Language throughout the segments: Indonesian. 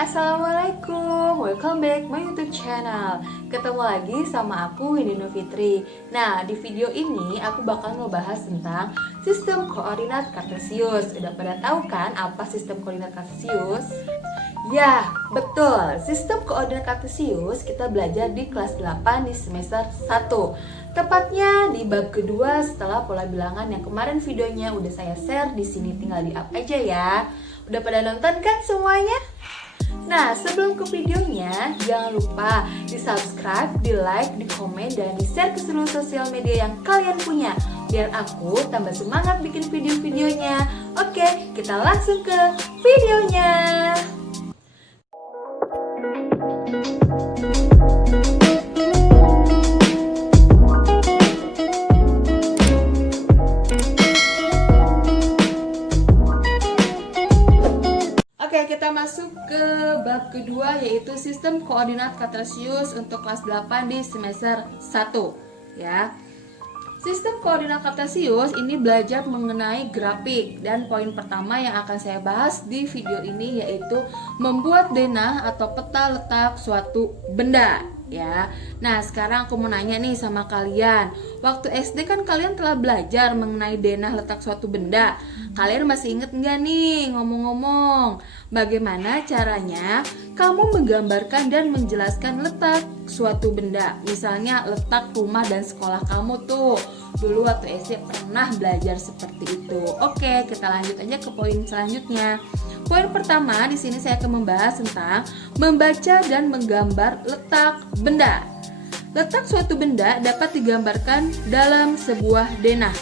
Assalamualaikum. Welcome back my YouTube channel. Ketemu lagi sama aku Windy Fitri. Nah, di video ini aku bakal ngebahas tentang sistem koordinat kartesius. Udah pada tahu kan apa sistem koordinat kartesius? Ya, betul. Sistem koordinat kartesius kita belajar di kelas 8 di semester 1. Tepatnya di bab kedua setelah pola bilangan yang kemarin videonya udah saya share di sini, tinggal di-up aja ya. Udah pada nonton kan semuanya? Nah, sebelum ke videonya, jangan lupa di-subscribe, di-like, di-komen, dan di-share ke seluruh sosial media yang kalian punya biar aku tambah semangat bikin video-videonya. Oke, kita langsung ke videonya. Oke, kita masuk ke bab kedua, yaitu sistem koordinat kartesius untuk kelas 8 di semester 1 ya. Sistem koordinat kartesius ini belajar mengenai grafik, dan poin pertama yang akan saya bahas di video ini yaitu membuat denah atau peta letak suatu benda ya. Nah, sekarang aku mau nanya nih sama kalian. Waktu SD kan kalian telah belajar mengenai denah letak suatu benda. Kalian masih inget nggak nih, ngomong-ngomong, bagaimana caranya kamu menggambarkan dan menjelaskan letak suatu benda? Misalnya letak rumah dan sekolah kamu tuh. Dulu waktu SD pernah belajar seperti itu. Oke, kita lanjut aja ke poin selanjutnya. Poin pertama di sini saya akan membahas tentang membaca dan menggambar letak benda. Letak suatu benda dapat digambarkan dalam sebuah denah.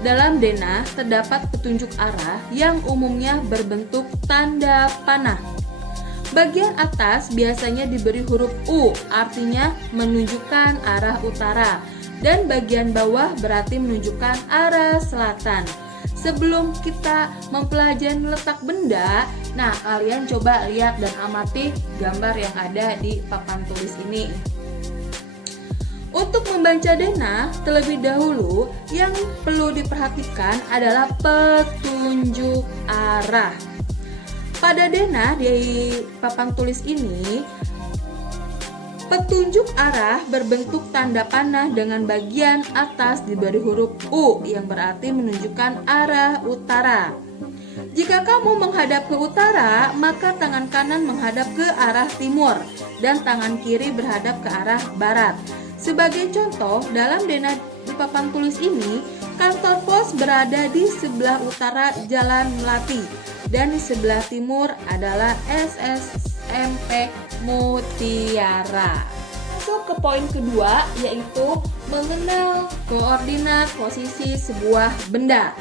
Dalam denah terdapat petunjuk arah yang umumnya berbentuk tanda panah. Bagian atas biasanya diberi huruf U, artinya menunjukkan arah utara, dan bagian bawah berarti menunjukkan arah selatan. Sebelum kita mempelajari letak benda, nah kalian coba lihat dan amati gambar yang ada di papan tulis ini. Untuk membaca denah, terlebih dahulu yang perlu diperhatikan adalah petunjuk arah. Pada denah di papan tulis ini, petunjuk arah berbentuk tanda panah dengan bagian atas diberi huruf U yang berarti menunjukkan arah utara. Jika kamu menghadap ke utara, maka tangan kanan menghadap ke arah timur dan tangan kiri berhadap ke arah barat. Sebagai contoh, dalam denah di papan tulis ini, kantor pos berada di sebelah utara Jalan Melati dan di sebelah timur adalah SSMP Mutiara. Masuk ke poin kedua, yaitu mengenal koordinat posisi sebuah benda.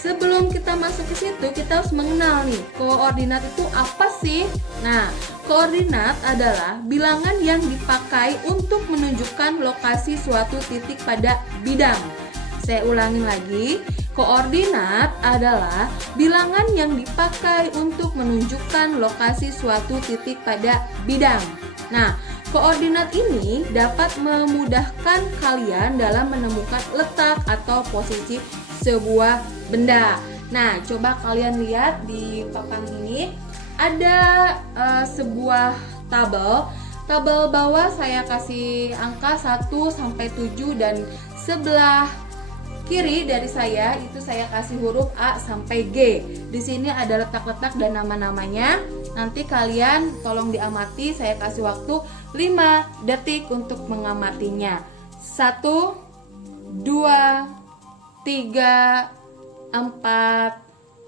Sebelum kita masuk ke situ, kita harus mengenal nih, koordinat itu apa sih? Nah, koordinat adalah bilangan yang dipakai untuk menunjukkan lokasi suatu titik pada bidang. Saya ulangin lagi, koordinat adalah bilangan yang dipakai untuk menunjukkan lokasi suatu titik pada bidang. Nah, koordinat ini dapat memudahkan kalian dalam menemukan letak atau posisi sebuah benda. Nah, coba kalian lihat di papan ini ada sebuah tabel. Tabel bawah saya kasih angka 1 sampai 7 dan sebelah kiri dari saya itu saya kasih huruf A sampai G. Di sini ada letak-letak dan nama-namanya. Nanti kalian tolong diamati, saya kasih waktu 5 detik untuk mengamatinya. 1 2 3 4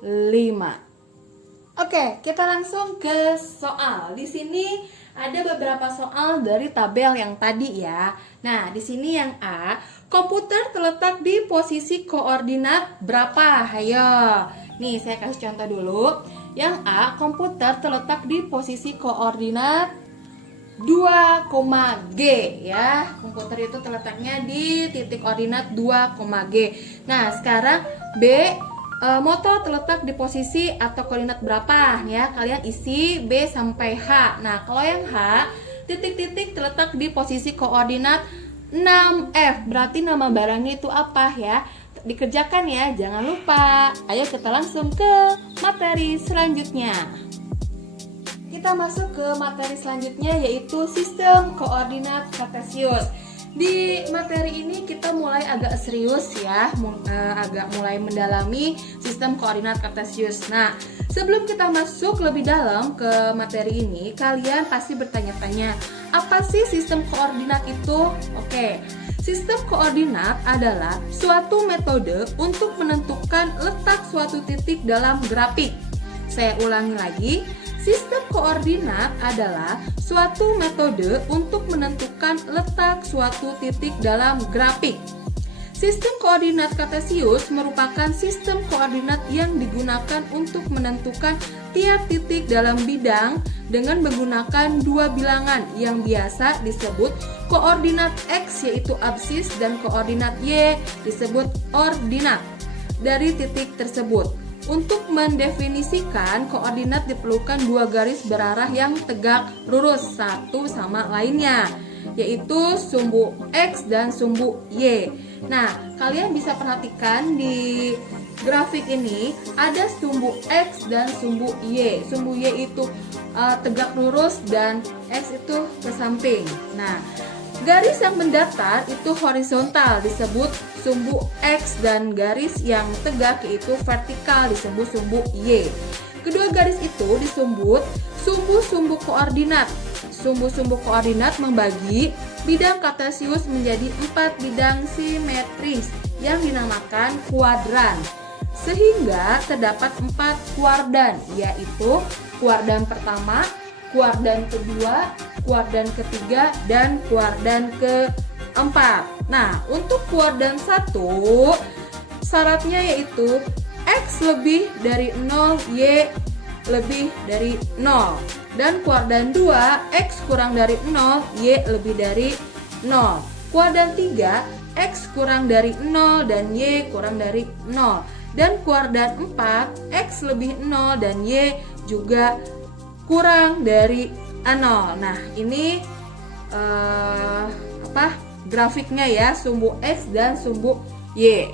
5. Oke, kita langsung ke soal. Di sini ada beberapa soal dari tabel yang tadi ya. Nah, di sini yang A, komputer terletak di posisi koordinat berapa? Ayo. Nih, saya kasih contoh dulu. Yang A, komputer terletak di posisi koordinat 2, G ya. Komputer itu terletaknya di titik koordinat 2, G. Nah, sekarang B, motor terletak di posisi atau koordinat berapa ya? Kalian isi B sampai H. Nah, kalau yang H, titik-titik terletak di posisi koordinat 6F. Berarti nama barangnya itu apa ya? Dikerjakan ya, jangan lupa. Ayo kita langsung ke materi selanjutnya. kita masuk ke materi selanjutnya, yaitu sistem koordinat kartesius. Di materi ini kita mulai agak serius ya, agak mulai mendalami sistem koordinat kartesius. Nah, sebelum kita masuk lebih dalam ke materi ini, kalian pasti bertanya-tanya, apa sih sistem koordinat itu? Oke, sistem koordinat adalah suatu metode untuk menentukan letak suatu titik dalam grafik. Saya ulangi lagi, sistem koordinat adalah suatu metode untuk menentukan letak suatu titik dalam grafik. Sistem koordinat kartesius merupakan sistem koordinat yang digunakan untuk menentukan tiap titik dalam bidang dengan menggunakan dua bilangan yang biasa disebut koordinat X yaitu absis dan koordinat Y disebut ordinat dari titik tersebut. Untuk mendefinisikan koordinat diperlukan dua garis berarah yang tegak lurus satu sama lainnya, yaitu sumbu X dan sumbu Y. Nah, kalian bisa perhatikan di grafik ini ada sumbu X dan sumbu Y. Sumbu Y itu tegak lurus dan X itu ke samping. Nah, garis yang mendatar itu horizontal disebut sumbu X dan garis yang tegak yaitu vertikal disebut sumbu Y. Kedua garis itu disebut sumbu-sumbu koordinat. Sumbu-sumbu koordinat membagi bidang kartesius menjadi 4 bidang simetris yang dinamakan kuadran. Sehingga terdapat 4 kuadran, yaitu kuadran pertama, kuadran kedua, kuadran ketiga, dan kuadran keempat. Nah, untuk kuadran 1 syaratnya yaitu X lebih dari 0, Y lebih dari 0. Dan kuadran 2 X kurang dari 0, Y lebih dari 0. Kuadran 3 X kurang dari 0 dan Y kurang dari 0. Dan kuadran 4 X lebih 0 dan Y juga kurang dari 0. Nah, ini grafiknya ya, sumbu X dan sumbu Y.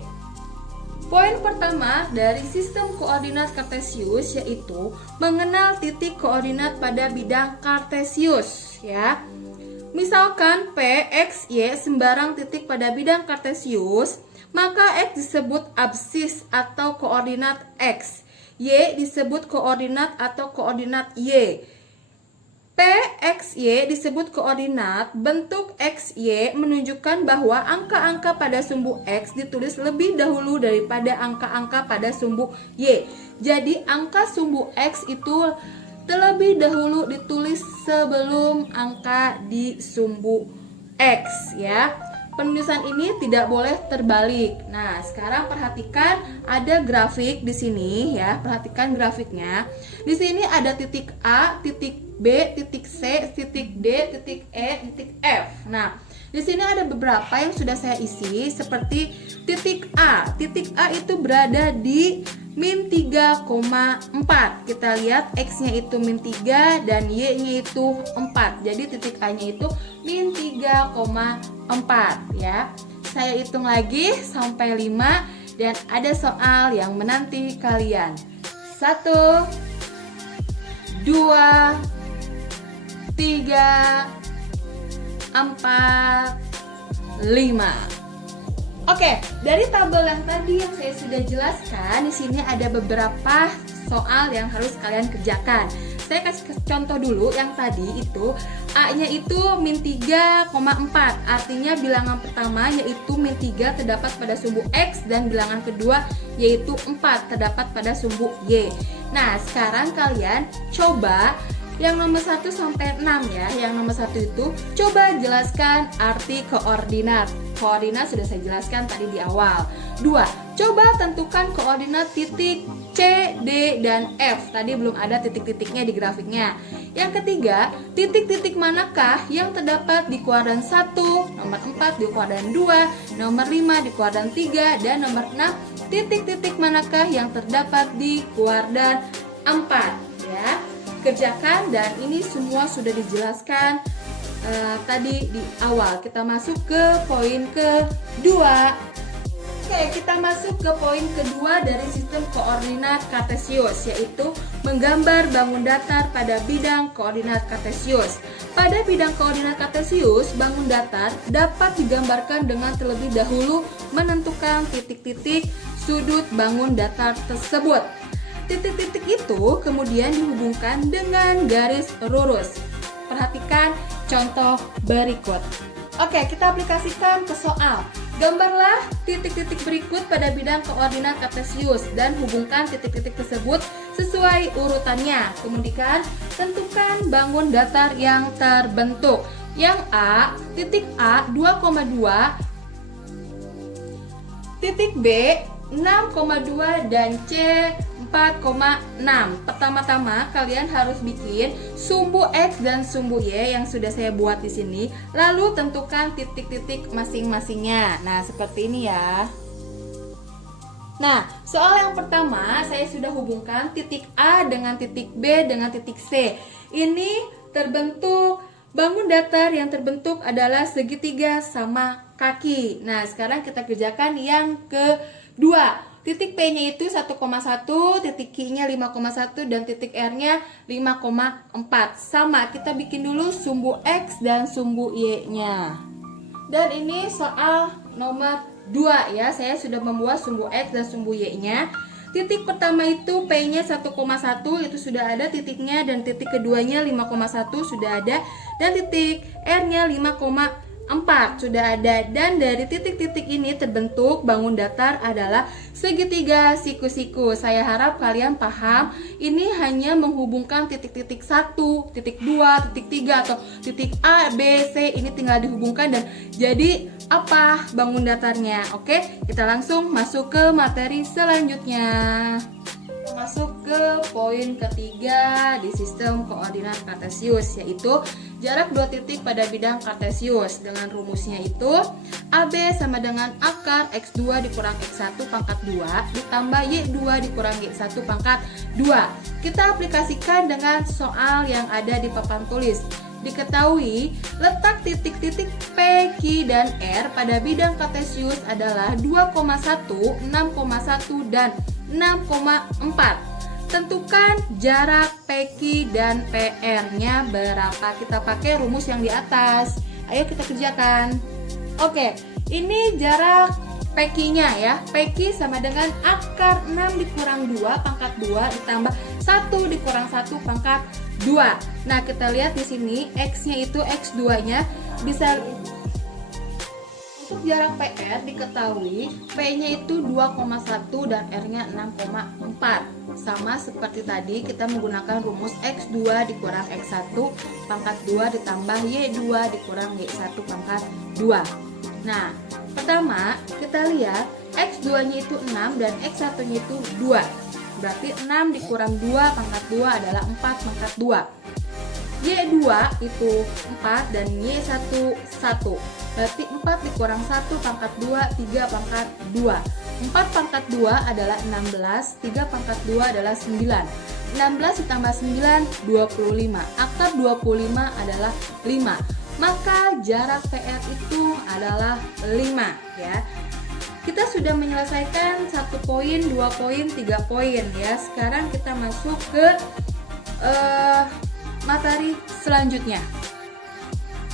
Poin pertama dari sistem koordinat kartesius yaitu mengenal titik koordinat pada bidang kartesius ya. Misalkan P, X, Y sembarang titik pada bidang kartesius, maka X disebut absis atau koordinat X. Y disebut koordinat atau koordinat Y. P, X, Y disebut koordinat. Bentuk X, Y menunjukkan bahwa angka-angka pada sumbu X ditulis lebih dahulu daripada angka-angka pada sumbu Y. Jadi angka sumbu X itu terlebih dahulu ditulis sebelum angka di sumbu X ya. Penulisan ini tidak boleh terbalik. Nah, sekarang perhatikan ada grafik di sini ya. Perhatikan grafiknya. Di sini ada titik A, titik B, titik C, titik D, titik E, titik F. Nah, di sini ada beberapa yang sudah saya isi seperti titik A. Titik A itu berada di min 3,4. Kita lihat X-nya itu min 3 dan Y-nya itu 4. Jadi titik A-nya itu min 3,4 ya. Saya hitung lagi sampai 5 dan ada soal yang menanti kalian. 1 2 3 4 5. Oke, dari tabel yang tadi yang saya sudah jelaskan, di sini ada beberapa soal yang harus kalian kerjakan. Saya kasih contoh dulu yang tadi itu A-nya itu min 3,4. Artinya bilangan pertama yaitu min 3 terdapat pada sumbu X dan bilangan kedua yaitu 4 terdapat pada sumbu Y. Nah, sekarang kalian coba yang nomor 1 sampai 6 ya. Yang nomor 1 itu coba jelaskan arti koordinat. Koordinat sudah saya jelaskan tadi di awal. 2. Coba tentukan koordinat titik C, D, dan F. Tadi belum ada titik-titiknya di grafiknya. Yang ketiga, titik-titik manakah yang terdapat di kuadran 1, nomor 4 di kuadran 2, nomor 5 di kuadran 3, dan nomor 6 titik-titik manakah yang terdapat di kuadran 4 ya. Kerjakan dan ini semua sudah dijelaskan tadi di awal. Kita masuk ke poin kedua. Oke, kita masuk ke poin kedua dari sistem koordinat kartesius, yaitu menggambar bangun datar pada bidang koordinat kartesius. Pada bidang koordinat kartesius, bangun datar dapat digambarkan dengan terlebih dahulu menentukan titik-titik sudut bangun datar tersebut. Titik-titik itu kemudian dihubungkan dengan garis lurus. Perhatikan contoh berikut. Oke, kita aplikasikan ke soal. Gambarlah titik-titik berikut pada bidang koordinat kartesius dan hubungkan titik-titik tersebut sesuai urutannya. Kemudian tentukan bangun datar yang terbentuk. Yang A, titik A 2,2, titik B 6,2 dan C 4,6. Pertama-tama kalian harus bikin sumbu X dan sumbu Y yang sudah saya buat di sini. Lalu tentukan titik-titik masing-masingnya. Nah, seperti ini ya. Nah, soal yang pertama saya sudah hubungkan titik A dengan titik B dengan titik C. Ini terbentuk bangun datar yang terbentuk adalah segitiga sama kaki. Nah, sekarang kita kerjakan yang kedua. Titik P-nya itu 1,1, titik Q-nya 5,1 dan titik R-nya 5,4. Sama, kita bikin dulu sumbu X dan sumbu Y-nya. Dan ini soal nomor 2 ya. Saya sudah membuat sumbu X dan sumbu Y-nya. Titik pertama itu P-nya 1,1 itu sudah ada titiknya, dan titik keduanya 5,1 sudah ada, dan titik R-nya 5,4 sudah ada. Dan dari titik-titik ini terbentuk bangun datar adalah segitiga siku-siku. Saya harap kalian paham, ini hanya menghubungkan titik-titik 1, titik 2, titik 3 atau titik A, B, C. Ini tinggal dihubungkan dan jadi apa bangun datarnya. Oke, kita langsung masuk ke materi selanjutnya. Masuk ke poin ketiga di sistem koordinat kartesius, yaitu jarak dua titik pada bidang kartesius. Dengan rumusnya itu AB sama dengan akar X2 dikurang X1 pangkat 2 ditambah Y2 dikurang Y1 pangkat 2. Kita aplikasikan dengan soal yang ada di papan tulis. Diketahui letak titik-titik P, Q, dan R pada bidang kartesius adalah 2,1, 6,1, dan 6,4. Tentukan jarak PQ dan PR-nya berapa. Kita pakai rumus yang di atas. Ayo kita kerjakan. Oke, ini jarak PQ-nya ya. PQ sama dengan akar 6 dikurang 2 pangkat 2 ditambah 1 dikurang 1 pangkat 2. Nah, kita lihat di sini X-nya itu X2-nya bisa. Untuk jarak PR diketahui P-nya itu 2,1 dan R-nya 6,4. Sama seperti tadi, kita menggunakan rumus X2 dikurang X1 pangkat 2 ditambah Y2 dikurang Y1 pangkat 2. Nah, pertama kita lihat X2-nya itu 6 dan X1-nya itu 2. Berarti 6 dikurang 2 pangkat 2 adalah 4 pangkat 2. Y2 itu 4 dan Y1 1. Berarti 4 dikurang 1 pangkat 2, 3 pangkat 2. 4 pangkat 2 adalah 16, 3 pangkat 2 adalah 9. 16 ditambah 9, 25. Akar 25 adalah 5. Maka jarak PR itu adalah 5 ya. Kita sudah menyelesaikan 1 poin, 2 poin, 3 poin ya. Sekarang kita masuk ke materi selanjutnya.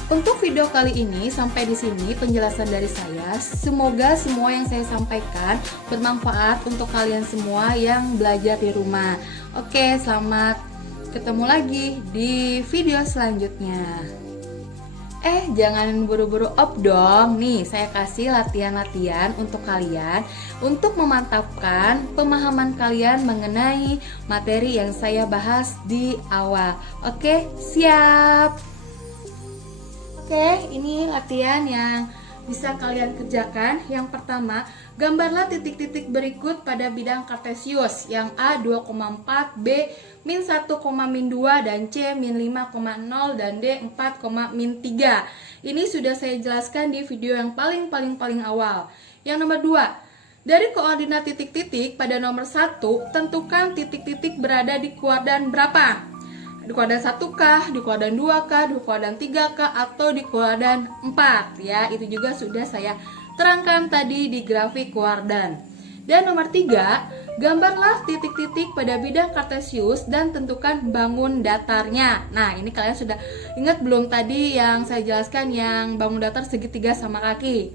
Untuk video kali ini sampai di sini penjelasan dari saya. Semoga semua yang saya sampaikan bermanfaat untuk kalian semua yang belajar di rumah. Oke, selamat ketemu lagi di video selanjutnya. Jangan buru-buru op dong. Nih, saya kasih latihan-latihan untuk kalian untuk memantapkan pemahaman kalian mengenai materi yang saya bahas di awal. Oke, siap. Oke, ini latihan yang bisa kalian kerjakan. Yang pertama, gambarlah titik-titik berikut pada bidang kartesius. Yang A 2,4, B min 1,2 dan C min 5,0 dan D 4,3. Ini sudah saya jelaskan di video yang paling awal. Yang nomor 2, dari koordinat titik-titik pada nomor 1, tentukan titik-titik berada di kuadran berapa? Di kuadran 1kah, di kuadran 2kah, di kuadran 3kah, atau di kuadran 4 ya. Itu juga sudah saya Terangkan tadi di grafik Wardan. Dan nomor 3, gambarlah titik-titik pada bidang kartesius dan tentukan bangun datarnya. Nah, ini kalian sudah ingat belum tadi yang saya jelaskan yang bangun datar segitiga sama kaki?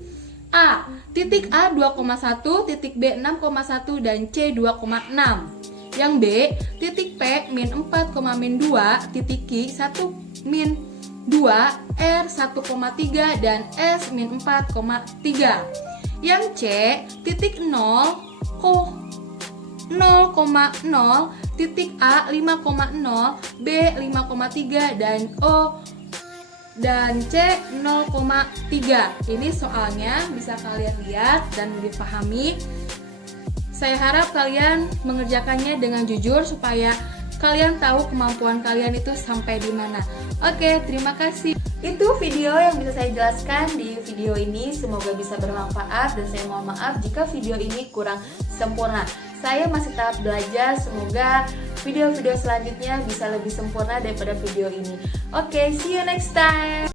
A, titik A 2,1, titik B 6,1, dan C 2,6. Yang B, titik P min 4, min 2, titik Q 1 min 2, R 1,3, dan S min 4,3. Yang C, titik 0, 0,0, titik A 5,0, B 5,3, dan O dan C 0,3. Ini soalnya bisa kalian lihat dan dipahami. Saya harap kalian mengerjakannya dengan jujur supaya kalian tahu kemampuan kalian itu sampai di mana. Oke, terima kasih. Itu video yang bisa saya jelaskan di video ini. Semoga bisa bermanfaat dan saya mohon maaf jika video ini kurang sempurna. Saya masih tahap belajar. Semoga video-video selanjutnya bisa lebih sempurna daripada video ini. Oke, see you next time.